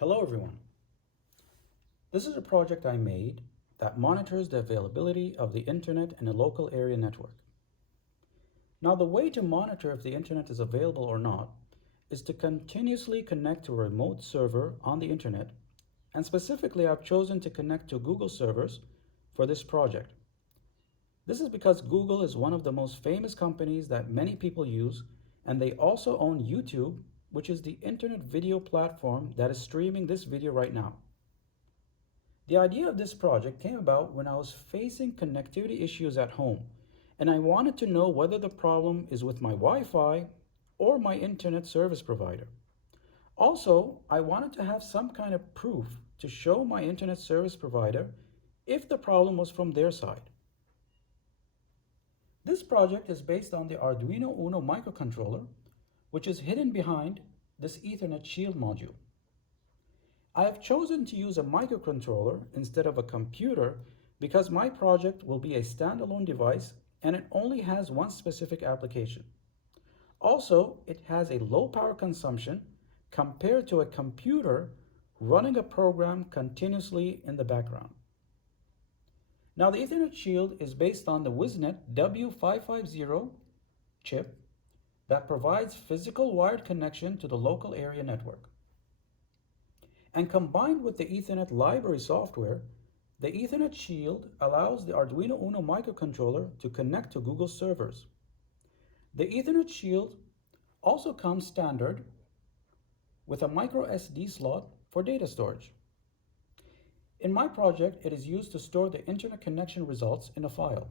Hello everyone. This is a project I made that monitors the availability of the internet in a local area network. Now the way to monitor if the internet is available or not is to continuously connect to a remote server on the internet, and specifically I've chosen to connect to Google servers for this project. This is because Google is one of the most famous companies that many people use, and they also own YouTube, which is the internet video platform that is streaming this video right now. The idea of this project came about when I was facing connectivity issues at home, and I wanted to know whether the problem is with my Wi-Fi or my internet service provider. Also, I wanted to have some kind of proof to show my internet service provider if the problem was from their side. This project is based on the Arduino Uno microcontroller, which is hidden behind this Ethernet Shield module. I have chosen to use a microcontroller instead of a computer because my project will be a standalone device and it only has one specific application. Also, it has a low power consumption compared to a computer running a program continuously in the background. Now, the Ethernet Shield is based on the WIZnet W550 chip that provides physical wired connection to the local area network. And combined with the Ethernet library software, the Ethernet Shield allows the Arduino Uno microcontroller to connect to Google servers. The Ethernet Shield also comes standard with a micro SD slot for data storage. In my project, it is used to store the internet connection results in a file.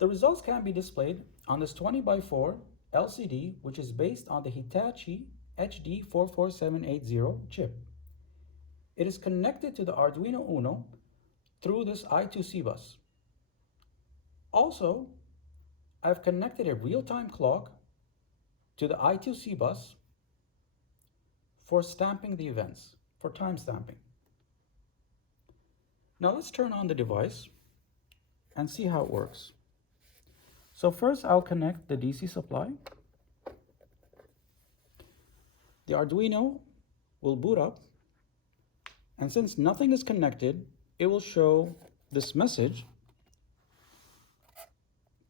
The results can be displayed on this 20x4 LCD, which is based on the Hitachi HD44780 chip. It is connected to the Arduino Uno through this I2C bus. Also, I've connected a real-time clock to the I2C bus for stamping the events, for time stamping. Now let's turn on the device and see how it works. So first I'll connect the DC supply. The Arduino will boot up, and since nothing is connected, it will show this message,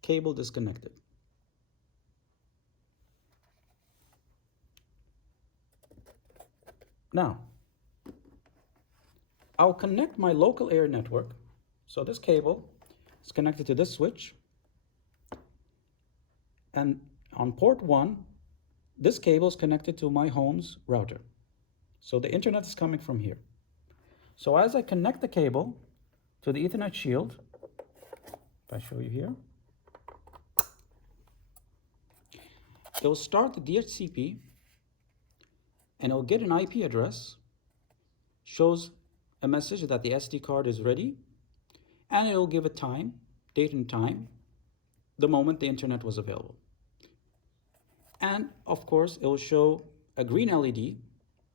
cable disconnected. Now, I'll connect my local area network. So this cable is connected to this switch, and on port 1, this cable is connected to my home's router. So the internet is coming from here. So as I connect the cable to the Ethernet Shield, if I show you here, it will start the DHCP and it will get an IP address, shows a message that the SD card is ready, and it will give a time, date and time, the moment the internet was available. And of course, it will show a green LED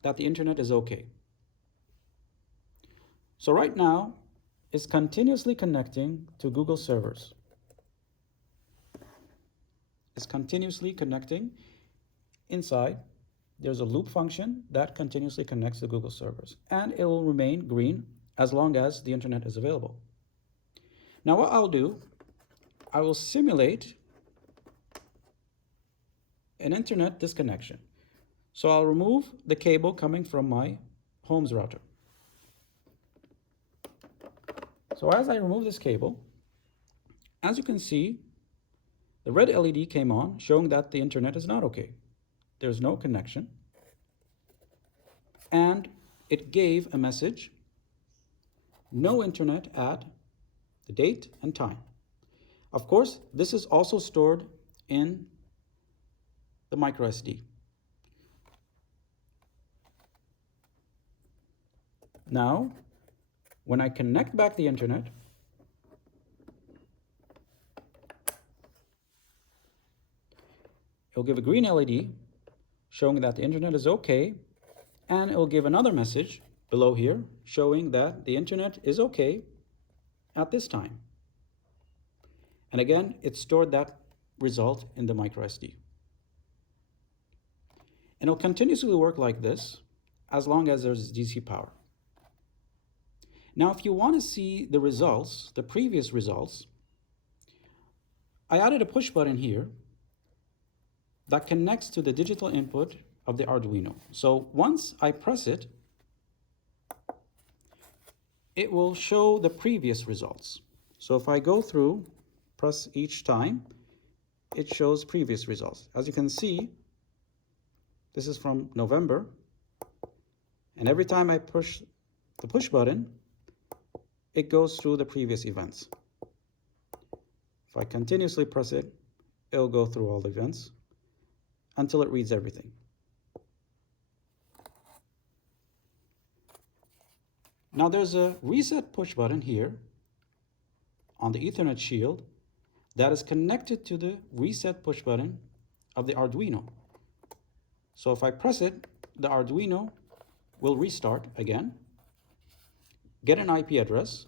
that the internet is okay. So right now, it's continuously connecting to Google servers. It's continuously connecting. Inside, there's a loop function that continuously connects to Google servers, and it will remain green as long as the internet is available. Now what I'll do, I will simulate an internet disconnection. So I'll remove the cable coming from my home's router. So as I remove this cable, as you can see, the red LED came on, showing that the internet is not okay. There's no connection. And it gave a message, no internet at the date and time. Of course, this is also stored in the micro SD. Now, when I connect back the internet, it'll give a green LED showing that the internet is okay, and it will give another message below here showing that the internet is okay at this time. And again, it stored that result in the micro SD. And it'll continuously work like this as long as there's DC power. Now, if you want to see the results, the previous results, I added a push button here that connects to the digital input of the Arduino. So once I press it, it will show the previous results. So if I go through, press each time, it shows previous results. As you can see, this is from November, and every time I push the push button, it goes through the previous events. If I continuously press it, it'll go through all the events until it reads everything. Now there's a reset push button here on the Ethernet shield that is connected to the reset push button of the Arduino. So if I press it, the Arduino will restart again, get an IP address,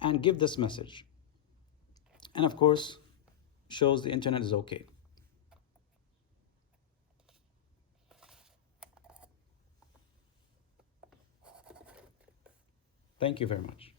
and give this message. And of course, shows the internet is okay. Thank you very much.